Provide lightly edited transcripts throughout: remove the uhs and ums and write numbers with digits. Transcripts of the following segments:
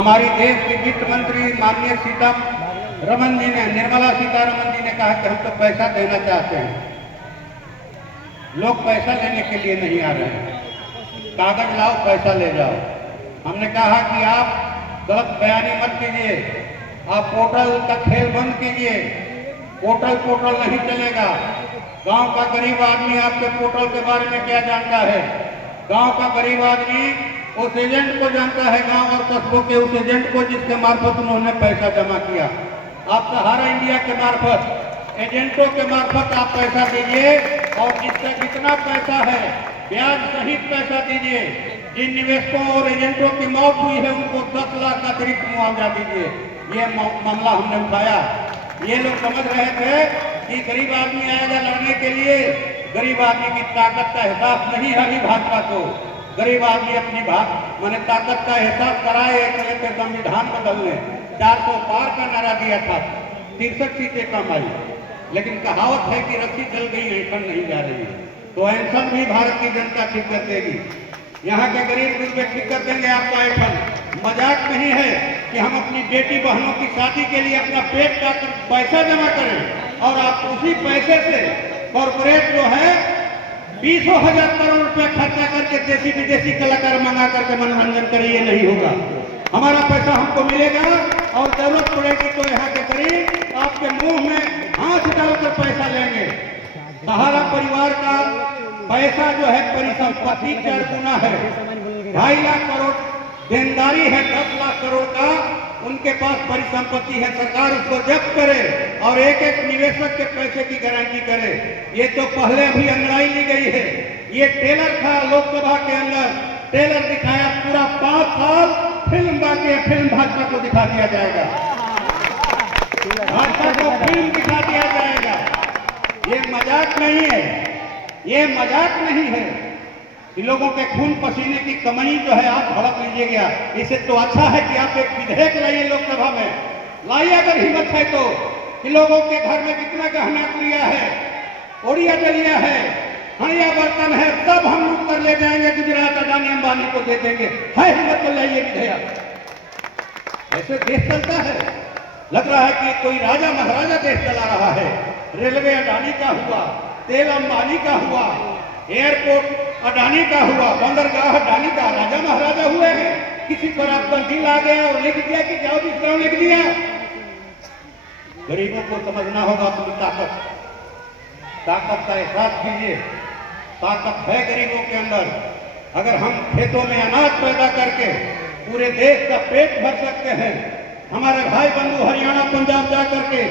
हमारी देश की वित्त मंत्री माननीय सीतारमन जी ने, निर्मला सीतारमन जी ने कहा कि हम तो पैसा देना चाहते हैं। लोग पैसा लेने के लिए नहीं आ रहे हैं, कागज लाओ पैसा ले जाओ। हमने कहा कि आप गलत बयानी मत कीजिए, आप पोर्टल का खेल बंद कीजिए। पोर्टल नहीं चलेगा। गांव का गरीब आदमी आपके पोर्टल के बारे में क्या जानता है? गांव का गरीब आदमी उस एजेंट को जानता है, गांव और कस्बों के उस एजेंट को जिसके मार्फत उन्होंने पैसा जमा किया। आप सहारा इंडिया के मार्फत, एजेंटों के मार्फत आप पैसा दीजिए और जिससे जितना पैसा है ब्याज सहित पैसा दीजिए। जिन निवेशकों और एजेंटों की मौत हुई है उनको 10 लाख का अतिरिक्त मुआवजा दीजिए। ये मामला हमने उठाया। ये लोग समझ रहे थे कि गरीब आदमी आएगा लड़ने के लिए। गरीब आदमी की ताकत का एहसास नहीं है अभी भाजपा को। गरीब आदमी अपनी मैंने ताकत का एहसास कराए, एक संविधान बदलने 400 पार का नारा दिया था, 63 सीटें कम आई। लेकिन कहावत है कि रस्सी चल गई ऐंठन नहीं जा रही है, तो ऐंठन भी भारत की जनता ठीक कर देगी। यहाँ के गरीब गुरबे ठीक कर देंगे आपका ऐंठन। मजाक नहीं है कि हम अपनी बेटी बहनों की शादी के लिए अपना पेट काटकर पैसा जमा करें और आप उसी पैसे से कॉर्पोरेट जो है 20,000 करोड़ रुपया खर्चा करके देसी विदेशी कलाकार मंगा करके मनोरंजन करें। ये नहीं होगा। हमारा पैसा हमको मिलेगा और जरूरत पड़ेगी तो यहाँ के गरीब आपके मुंह में हाथ डालकर पैसा लेंगे। सहारा परिवार का पैसा जो है परिसंपत्ति 4 गुना है। 2.5 लाख करोड़ देनदारी है, 10 लाख करोड़ का उनके पास परिसंपत्ति है। सरकार उसको जब्त करे और एक एक निवेशक के पैसे की गारंटी करे। ये तो पहले अभी अंगड़ाई ली गई है। ये टेलर था लोकसभा के अंदर, टेलर दिखाया पूरा 5 साल फिल्म बाकी, फिल्म भाजपा को दिखा दिया जाएगा, भाजपा को फिल्म दिखा दिया जाएगा। ये मजाक नहीं है, ये मजाक नहीं है। लोगों के खून पसीने की कमाई जो है आप हड़प लीजिएगा। इससे तो अच्छा है कि आप एक विधेयक लाइए लोकसभा में, लाइए अगर हिम्मत है तो, कि लोगों के घर में कितना गहना गुड़िया है, ओड़िया दलिया है, हड़िया बर्तन है, सब हम लूट कर ले जाएंगे, गुजरात अडानी अंबानी को दे देंगे। है हिम्मत तो लाइए विधेयक। ऐसे देश चलता है, लग रहा है कि कोई राजा महाराजा देश चला रहा है। रेलवे अडानी का हुआ, तेल अंबानी का हुआ, एयरपोर्ट अडानी का हुआ, बंदरगाह अडानी का, राजा महाराजा हुए हैं। किसी पर आप बंदी ला गए और लिख दिया कि जाओ जिसका लिख दिया। गरीबों को समझना होगा अपनी ताकत का एहसास कीजिए। ताकत है गरीबों के अंदर। अगर हम खेतों में अनाज पैदा करके पूरे देश का पेट भर सकते हैं, हमारे भाई बंधु हरियाणा पंजाब जा करके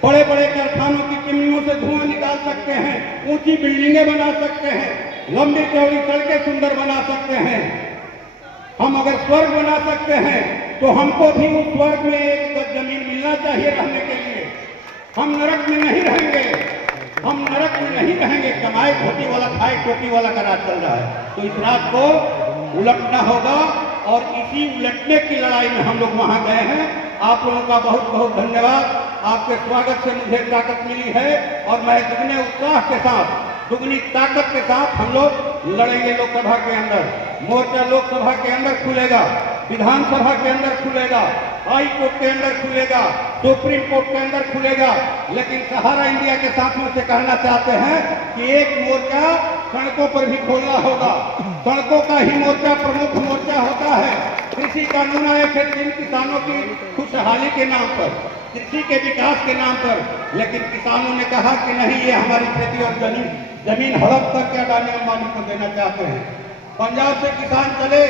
बड़े बड़े कारखानों की चिमनियों से धुआं निकाल सकते हैं, ऊंची बिल्डिंगें बना सकते हैं, लंबी चौड़ी सड़कें सुंदर बना सकते हैं। हम अगर स्वर्ग बना सकते हैं तो हमको भी उस स्वर्ग में एक गज जमीन मिलना चाहिए रहने के लिए। हम नरक में नहीं रहेंगे, हम नरक में नहीं रहेंगे। कमाए धोती वाला खाए टोपी वाला का राज चल रहा है, तो इस राज को उलटना होगा और इसी उलटने की लड़ाई में हम लोग वहां गए हैं। आप लोगों का बहुत बहुत धन्यवाद। आपके स्वागत से मुझे ताकत मिली है और मैं दुगने उत्साह के साथ, दुगनी ताकत के साथ हम लोग लड़ेंगे। लोकसभा के अंदर मोर्चा लोकसभा के अंदर खुलेगा, विधानसभा के अंदर खुलेगा, हाई कोर्ट के अंदर खुलेगा, सुप्रीम कोर्ट के अंदर खुलेगा। लेकिन सहारा इंडिया के साथियों से कहना चाहते हैं कि एक मोर्चा सड़कों पर भी खोलना होगा। सड़कों का ही मोर्चा प्रमुख मोर्चा होता है। कृषि कानून आए थे जिन किसानों की खुशहाली के नाम पर, कृषि के विकास के नाम पर, लेकिन किसानों ने कहा कि नहीं, ये हमारी खेती और जमीन हड़प करके अडानी अंबानी को देना चाहते हैं। पंजाब से किसान चले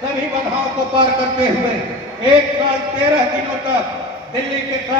सभी बाधाओं को पार करते हुए 1 साल 13 दिनों तक दिल्ली के साथ